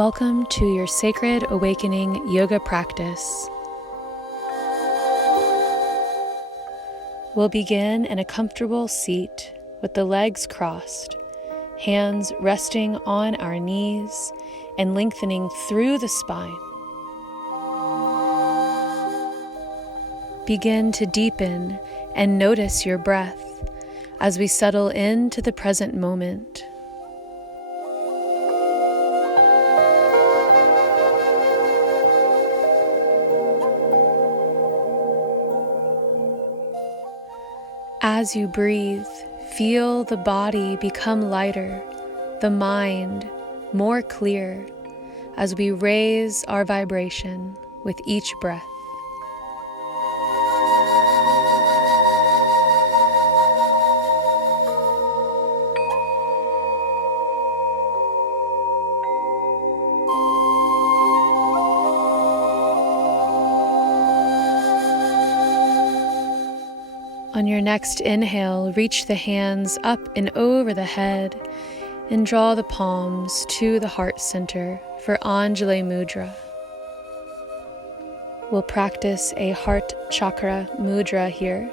Welcome to your Sacred Awakening yoga practice. We'll begin in a comfortable seat with the legs crossed, hands resting on our knees and lengthening through the spine. Begin to deepen and notice your breath as we settle into the present moment. As you breathe, feel the body become lighter, the mind more clear, as we raise our vibration with each breath. On your next inhale, reach the hands up and over the head and draw the palms to the heart center for Anjali Mudra. We'll practice a heart chakra mudra here.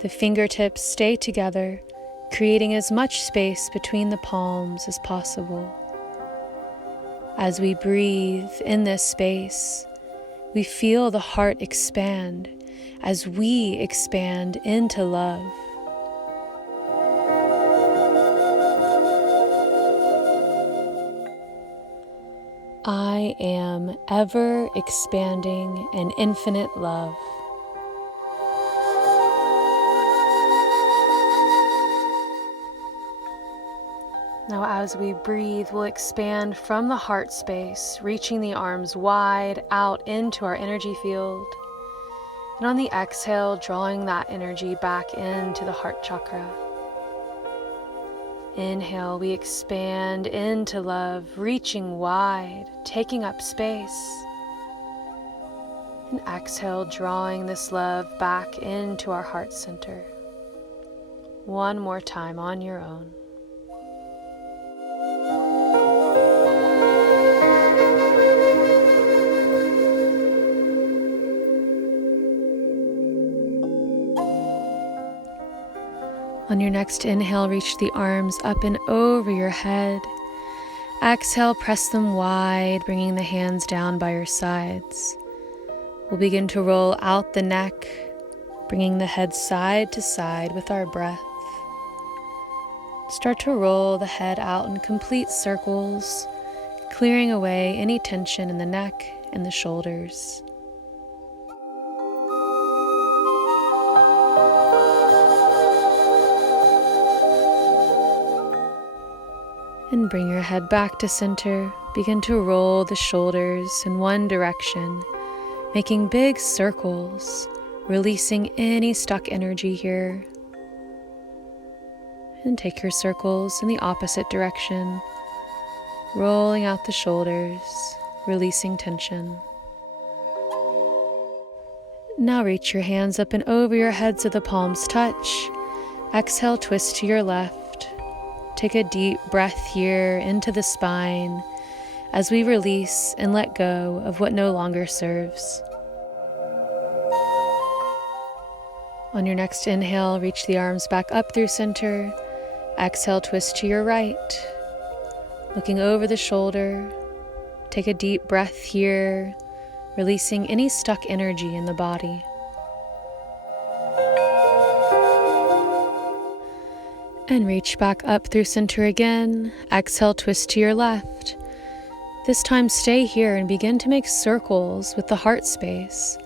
The fingertips stay together, creating as much space between the palms as possible. As we breathe in this space, we feel the heart expand as we expand into love. I am ever expanding in infinite love. Now as we breathe, we'll expand from the heart space, reaching the arms wide out into our energy field. And on the exhale, drawing that energy back into the heart chakra. Inhale, we expand into love, reaching wide, taking up space. And exhale, drawing this love back into our heart center. One more time on your own. On your next inhale, reach the arms up and over your head. Exhale, press them wide, bringing the hands down by your sides. We'll begin to roll out the neck, bringing the head side to side with our breath. Start to roll the head out in complete circles, clearing away any tension in the neck and the shoulders. And bring your head back to center. Begin to roll the shoulders in one direction, making big circles, releasing any stuck energy here. And take your circles in the opposite direction, rolling out the shoulders, releasing tension. Now reach your hands up and over your head so the palms touch. Exhale, twist to your left. Take a deep breath here into the spine as we release and let go of what no longer serves. On your next inhale, reach the arms back up through center. Exhale, twist to your right. Looking over the shoulder, take a deep breath here, releasing any stuck energy in the body. And reach back up through center again. Exhale, twist to your left. This time stay here and begin to make circles with the heart space,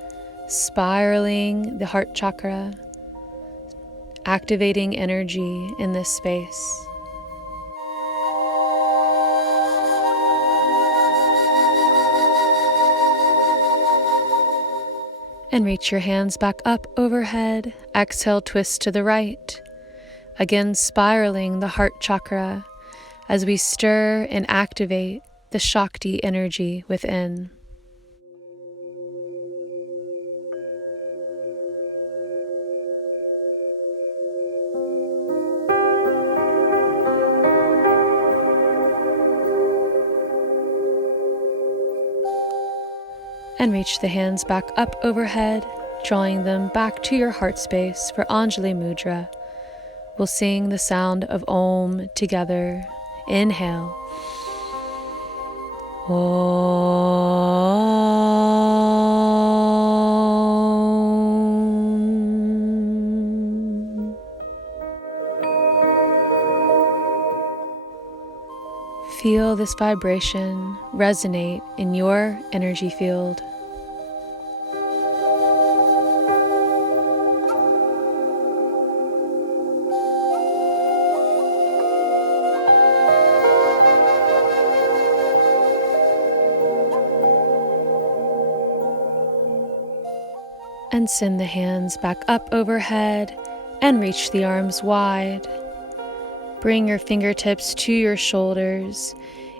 spiraling the heart chakra, activating energy in this space. And reach your hands back up overhead. Exhale, twist to the right. Again, spiraling the heart chakra as we stir and activate the Shakti energy within. And reach the hands back up overhead, drawing them back to your heart space for Anjali Mudra. We'll sing the sound of Om together. Inhale. Om. Feel this vibration resonate in your energy field. And send the hands back up overhead and reach the arms wide. Bring your fingertips to your shoulders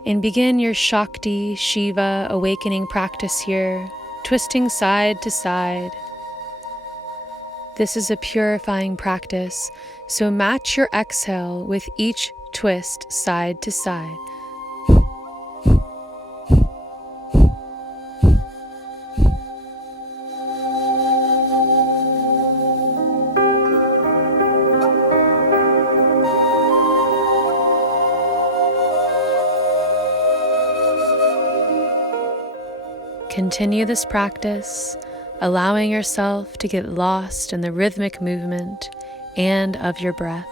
and begin your Shakti Shiva awakening practice here, twisting side to side. This is a purifying practice, so match your exhale with each twist side to side. Continue this practice, allowing yourself to get lost in the rhythmic movement and of your breath.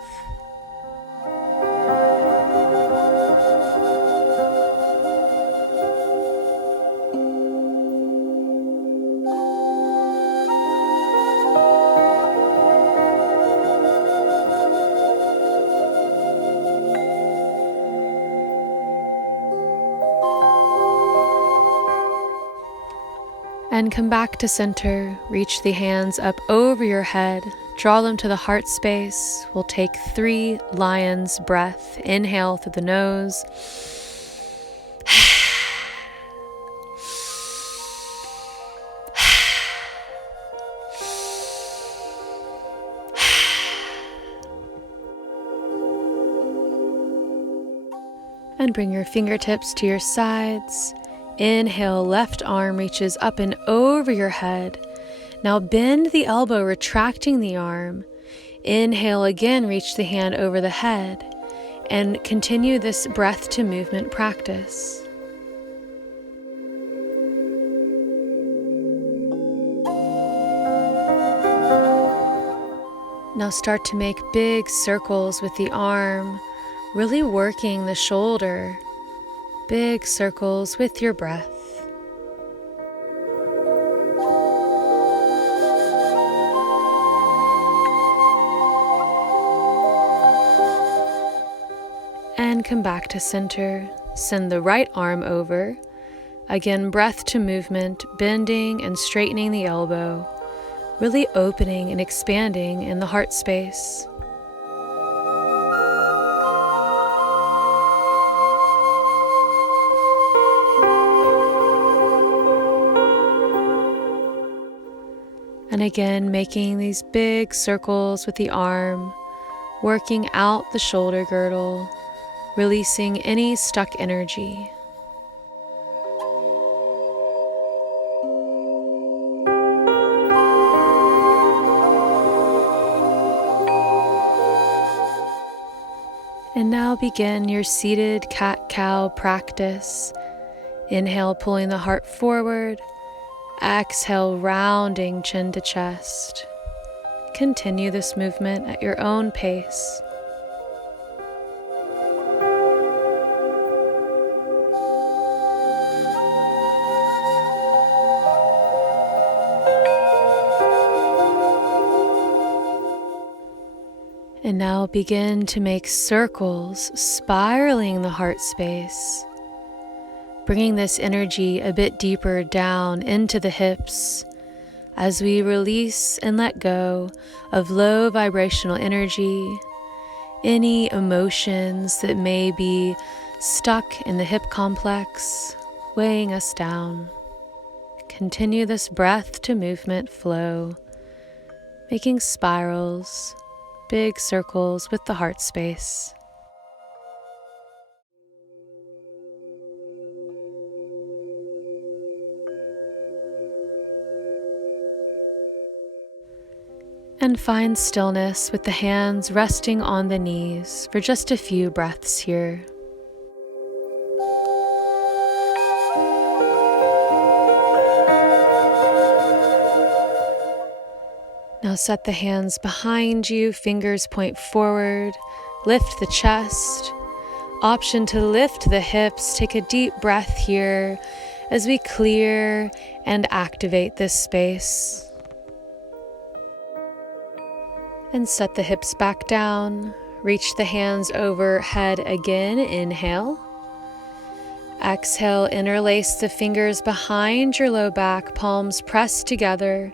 And come back to center. Reach the hands up over your head. Draw them to the heart space. We'll take 3 lion's breath. Inhale through the nose. And bring your fingertips to your sides. Inhale, left arm reaches up and over your head. Now bend the elbow, retracting the arm. Inhale again, reach the hand over the head. And continue this breath to movement practice. Now start to make big circles with the arm, really working the shoulder. Big circles with your breath. And come back to center. Send the right arm over. Again, breath to movement, bending and straightening the elbow, really opening and expanding in the heart space. And again, making these big circles with the arm, working out the shoulder girdle, releasing any stuck energy. And now begin your seated cat-cow practice. Inhale, pulling the heart forward. Exhale, rounding chin to chest. Continue this movement at your own pace. And now begin to make circles, spiraling the heart space. Bringing this energy a bit deeper down into the hips as we release and let go of low vibrational energy, any emotions that may be stuck in the hip complex, weighing us down. Continue this breath to movement flow, making spirals, big circles with the heart space. And find stillness with the hands resting on the knees for just a few breaths here. Now set the hands behind you, fingers point forward, lift the chest. Option to lift the hips. Take a deep breath here as we clear and activate this space. And set the hips back down. Reach the hands overhead again. Inhale. Exhale, interlace the fingers behind your low back, palms pressed together.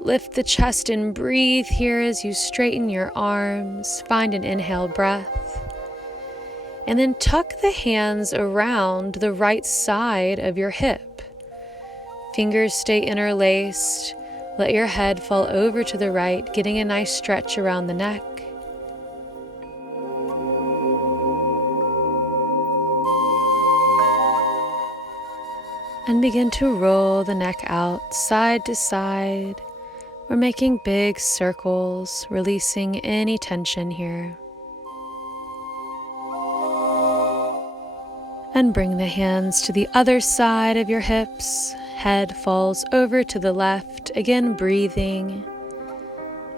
Lift the chest and breathe here as you straighten your arms. Find an inhale breath. And then tuck the hands around the right side of your hip. Fingers stay interlaced. Let your head fall over to the right, getting a nice stretch around the neck. And begin to roll the neck out side to side. We're making big circles, releasing any tension here. And bring the hands to the other side of your hips. Head falls over to the left, again breathing,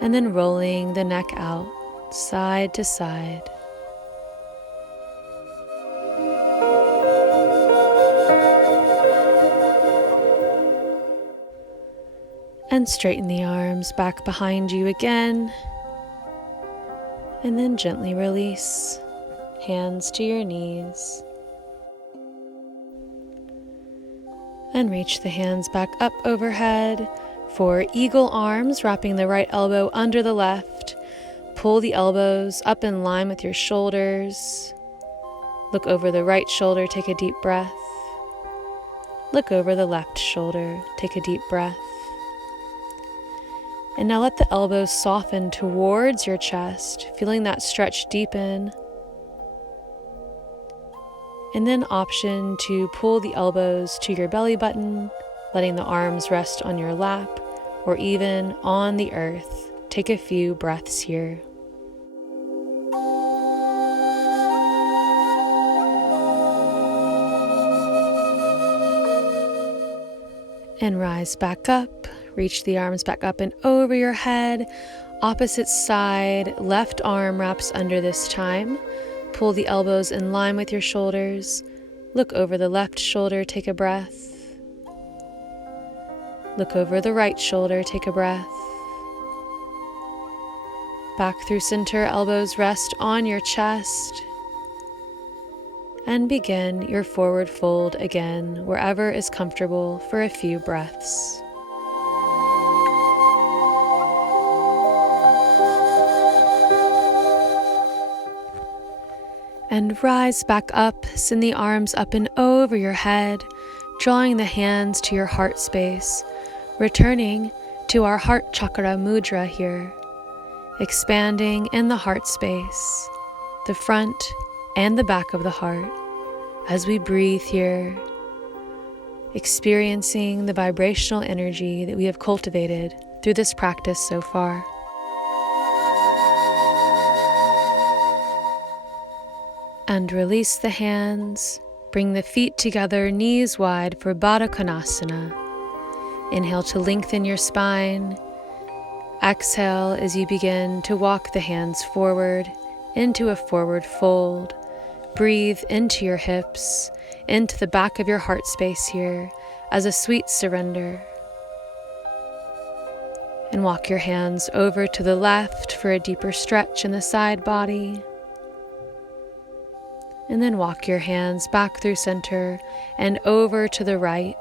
and then rolling the neck out, side to side. And straighten the arms back behind you again, and then gently release, hands to your knees. And reach the hands back up overhead for eagle arms, wrapping the right elbow under the left. Pull the elbows up in line with your shoulders. Look over the right shoulder, take a deep breath. Look over the left shoulder, take a deep breath. And now let the elbows soften towards your chest, feeling that stretch deepen. And then option to pull the elbows to your belly button, letting the arms rest on your lap or even on the earth. Take a few breaths here. And rise back up. Reach the arms back up and over your head. Opposite side, left arm wraps under this time. Pull the elbows in line with your shoulders. Look over the left shoulder, take a breath. Look over the right shoulder, take a breath. Back through center, elbows rest on your chest. And begin your forward fold again, wherever is comfortable, for a few breaths. And rise back up, send the arms up and over your head, drawing the hands to your heart space, returning to our heart chakra mudra here, expanding in the heart space, the front and the back of the heart, as we breathe here, experiencing the vibrational energy that we have cultivated through this practice so far. And release the hands. Bring the feet together, knees wide for Baddha Konasana. Inhale to lengthen your spine. Exhale as you begin to walk the hands forward into a forward fold. Breathe into your hips, into the back of your heart space here as a sweet surrender. And walk your hands over to the left for a deeper stretch in the side body. And then walk your hands back through center and over to the right.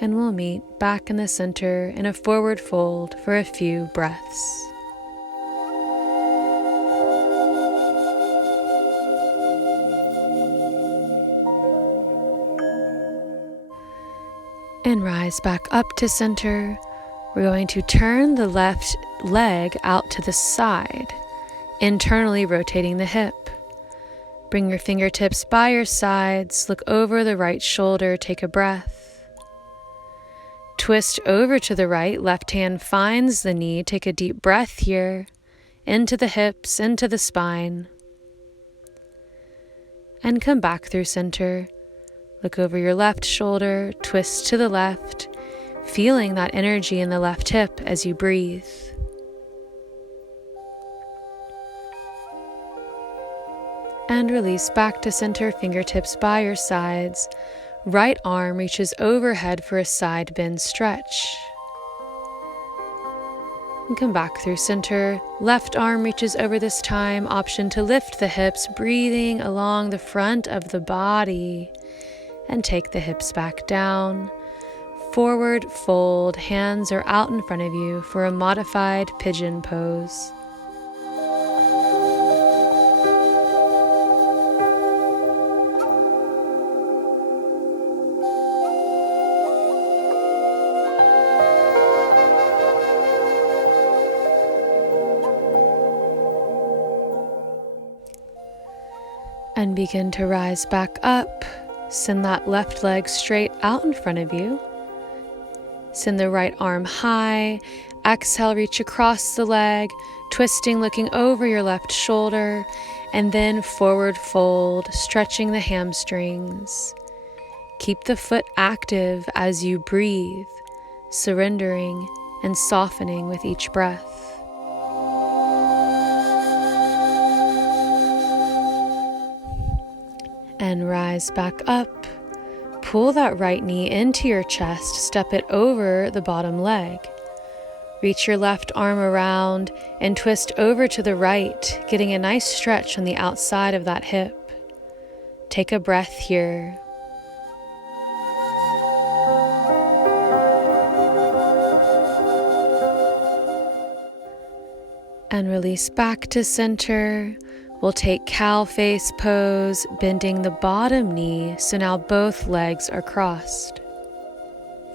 And we'll meet back in the center in a forward fold for a few breaths. And rise back up to center. We're going to turn the left leg out to the side, internally rotating the hip. Bring your fingertips by your sides, look over the right shoulder, take a breath. Twist over to the right, left hand finds the knee. Take a deep breath here, into the hips, into the spine. And come back through center. Look over your left shoulder, twist to the left, feeling that energy in the left hip as you breathe. And release back to center, fingertips by your sides. Right arm reaches overhead for a side bend stretch. And come back through center. Left arm reaches over this time. Option to lift the hips, breathing along the front of the body. And take the hips back down. Forward fold, hands are out in front of you for a modified pigeon pose. And begin to rise back up. Send that left leg straight out in front of you. Send the right arm high. Exhale, reach across the leg, twisting, looking over your left shoulder, and then forward fold, stretching the hamstrings. Keep the foot active as you breathe, surrendering and softening with each breath. And rise back up. Pull that right knee into your chest, step it over the bottom leg. Reach your left arm around and twist over to the right, getting a nice stretch on the outside of that hip. Take a breath here. And release back to center. We'll take cow face pose, bending the bottom knee, so now both legs are crossed.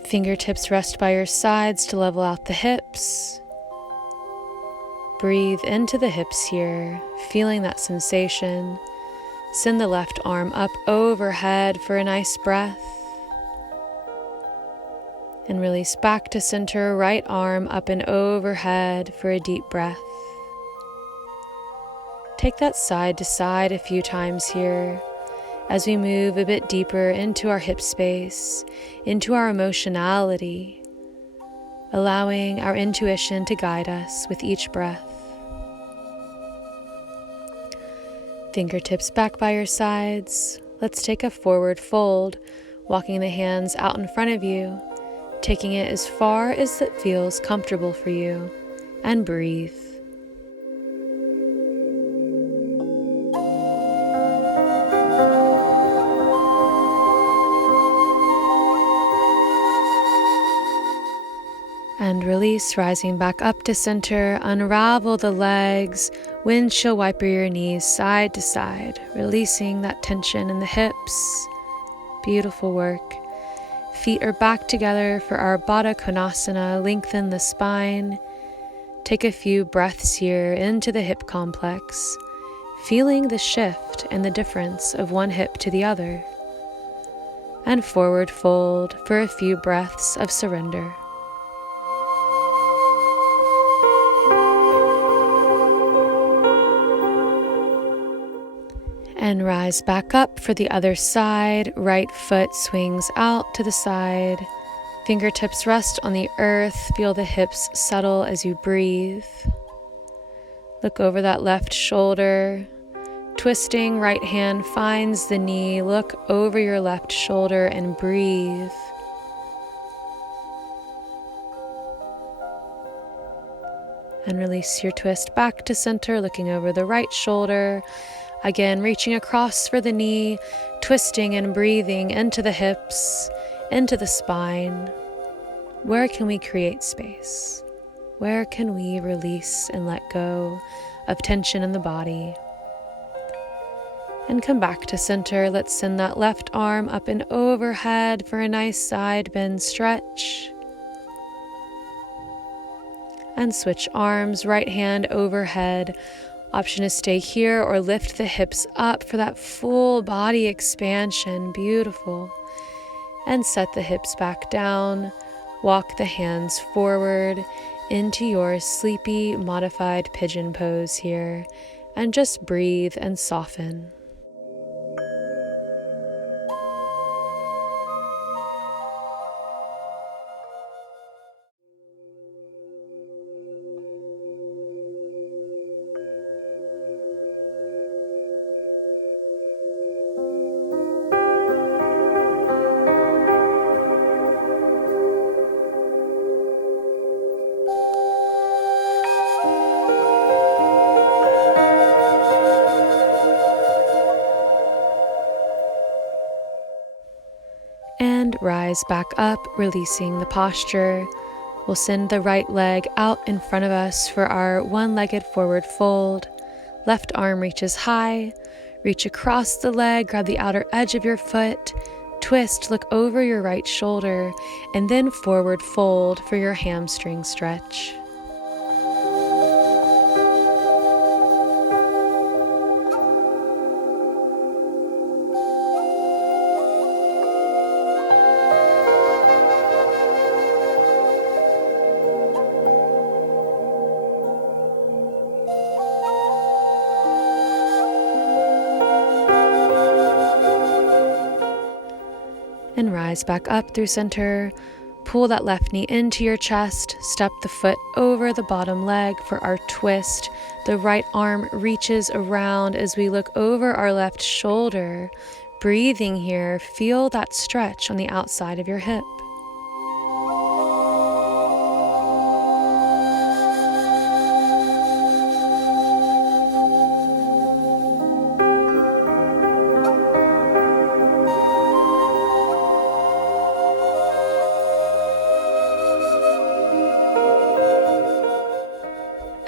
Fingertips rest by your sides to level out the hips. Breathe into the hips here, feeling that sensation. Send the left arm up overhead for a nice breath. And release back to center, right arm up and overhead for a deep breath. Take that side to side a few times here as we move a bit deeper into our hip space, into our emotionality, allowing our intuition to guide us with each breath. Fingertips back by your sides. Let's take a forward fold, walking the hands out in front of you, taking it as far as it feels comfortable for you, and breathe. And release, rising back up to center. Unravel the legs, windshield wiper your knees side to side, releasing that tension in the hips. Beautiful work. Feet are back together for our Baddha Konasana. Lengthen the spine. Take a few breaths here into the hip complex, feeling the shift and the difference of one hip to the other. And forward fold for a few breaths of surrender. And rise back up for the other side. Right foot swings out to the side. Fingertips rest on the earth. Feel the hips settle as you breathe. Look over that left shoulder. Twisting, right hand finds the knee. Look over your left shoulder and breathe. And release your twist back to center, looking over the right shoulder. Again, reaching across for the knee, twisting and breathing into the hips, into the spine. Where can we create space? Where can we release and let go of tension in the body? And come back to center. Let's send that left arm up and overhead for a nice side bend stretch. And switch arms, right hand overhead. Option to stay here or lift the hips up for that full body expansion. Beautiful. And set the hips back down. walk the hands forward into your sleepy, modified pigeon pose here, and just breathe and soften. And rise back up, releasing the posture. We'll send the right leg out in front of us for our one-legged forward fold. Left arm reaches high. Reach across the leg, grab the outer edge of your foot. Twist, look over your right shoulder, and then forward fold for your hamstring stretch. And rise back up through center. Pull that left knee into your chest. Step the foot over the bottom leg for our twist. The right arm reaches around as we look over our left shoulder. Breathing here, feel that stretch on the outside of your hip.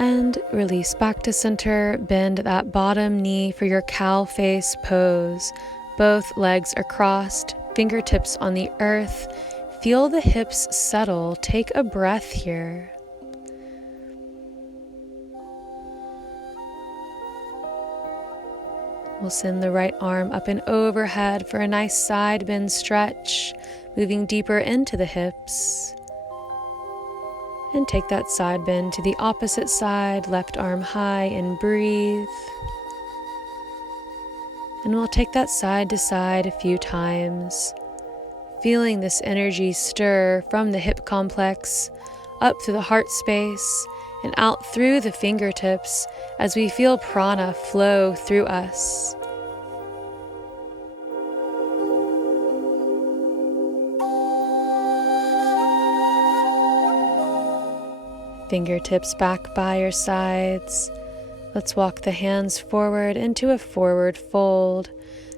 And release back to center. Bend that bottom knee for your cow face pose. Both legs are crossed, fingertips on the earth. Feel the hips settle. Take a breath here. We'll send the right arm up and overhead for a nice side bend stretch, moving deeper into the hips. And take that side bend to the opposite side, left arm high, and breathe. And we'll take that side to side a few times, feeling this energy stir from the hip complex up through the heart space and out through the fingertips as we feel prana flow through us. Fingertips back by your sides. Let's walk the hands forward into a forward fold,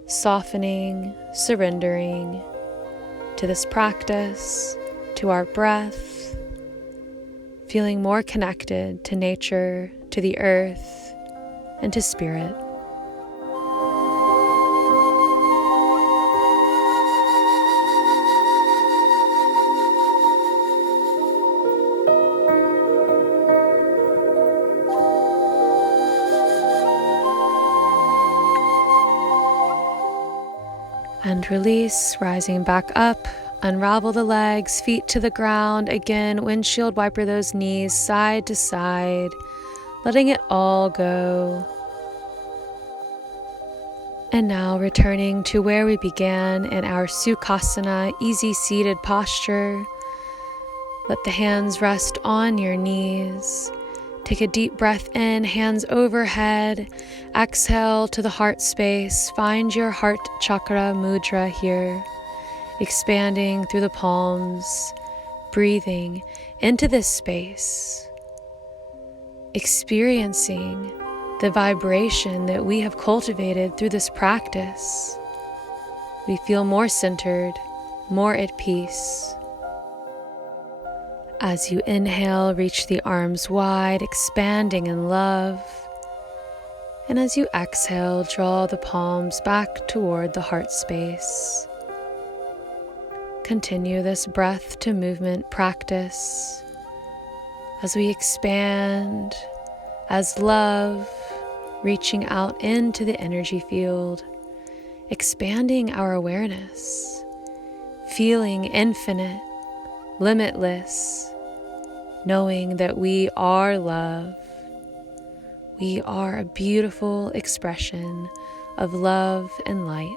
softening, surrendering to this practice, to our breath, feeling more connected to nature, to the earth, and to spirit. And release, rising back up, unravel the legs, feet to the ground. Again, windshield wiper those knees side to side, letting it all go. And now returning to where we began in our Sukhasana, easy seated posture. Let the hands rest on your knees. Take a deep breath in, hands overhead. Exhale to the heart space. Find your heart chakra mudra here. Expanding through the palms. Breathing into this space. Experiencing the vibration that we have cultivated through this practice. We feel more centered, more at peace. As you inhale, reach the arms wide, expanding in love. And as you exhale, draw the palms back toward the heart space. Continue this breath to movement practice as we expand, as love, reaching out into the energy field, expanding our awareness, feeling infinite, limitless, knowing that we are love. We are a beautiful expression of love and light.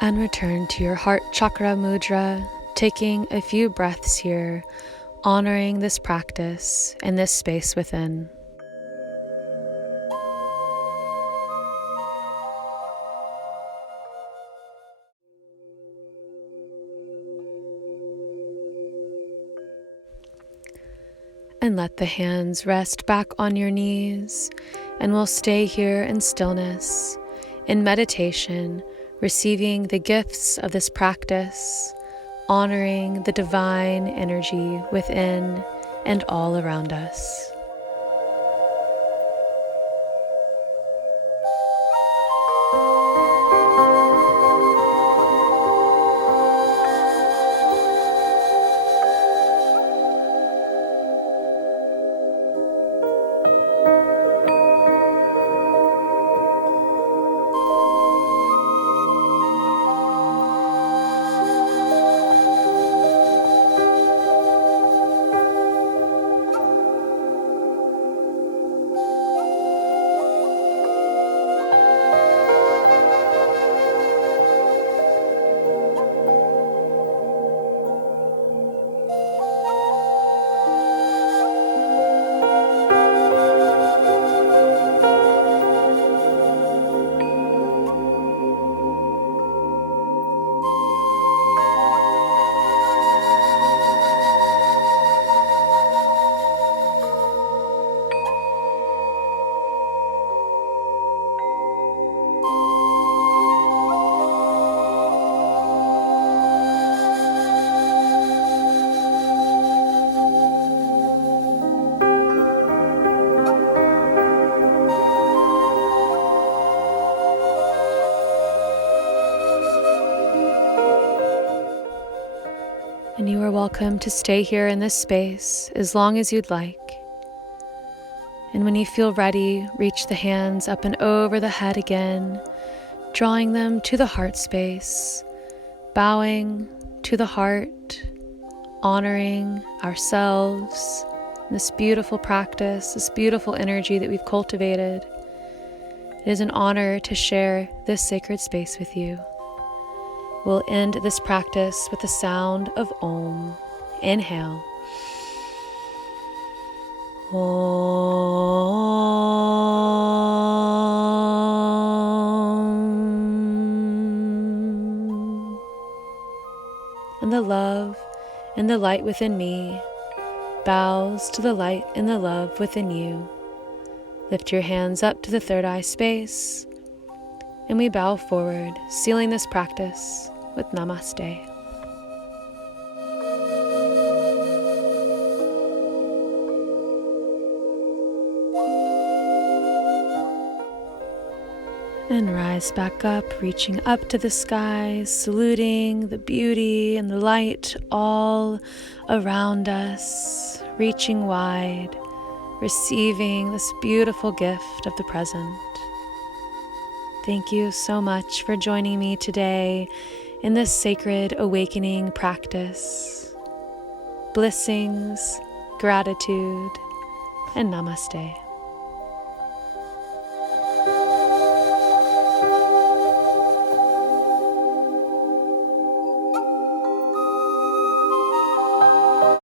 And return to your heart chakra mudra, taking a few breaths here, honoring this practice and this space within. And let the hands rest back on your knees, and we'll stay here in stillness, in meditation, receiving the gifts of this practice, honoring the divine energy within and all around us. And you are welcome to stay here in this space as long as you'd like. And when you feel ready, reach the hands up and over the head again, drawing them to the heart space, bowing to the heart, honoring ourselves, this beautiful practice, this beautiful energy that we've cultivated. It is an honor to share this sacred space with you. We'll end this practice with the sound of Om. Inhale. Om. And the love and the light within me bows to the light and the love within you. Lift your hands up to the third eye space, and we bow forward, sealing this practice with namaste. And rise back up, reaching up to the skies, saluting the beauty and the light all around us, reaching wide, receiving this beautiful gift of the present. Thank you so much for joining me today in this sacred awakening practice. Blissings, gratitude, and namaste.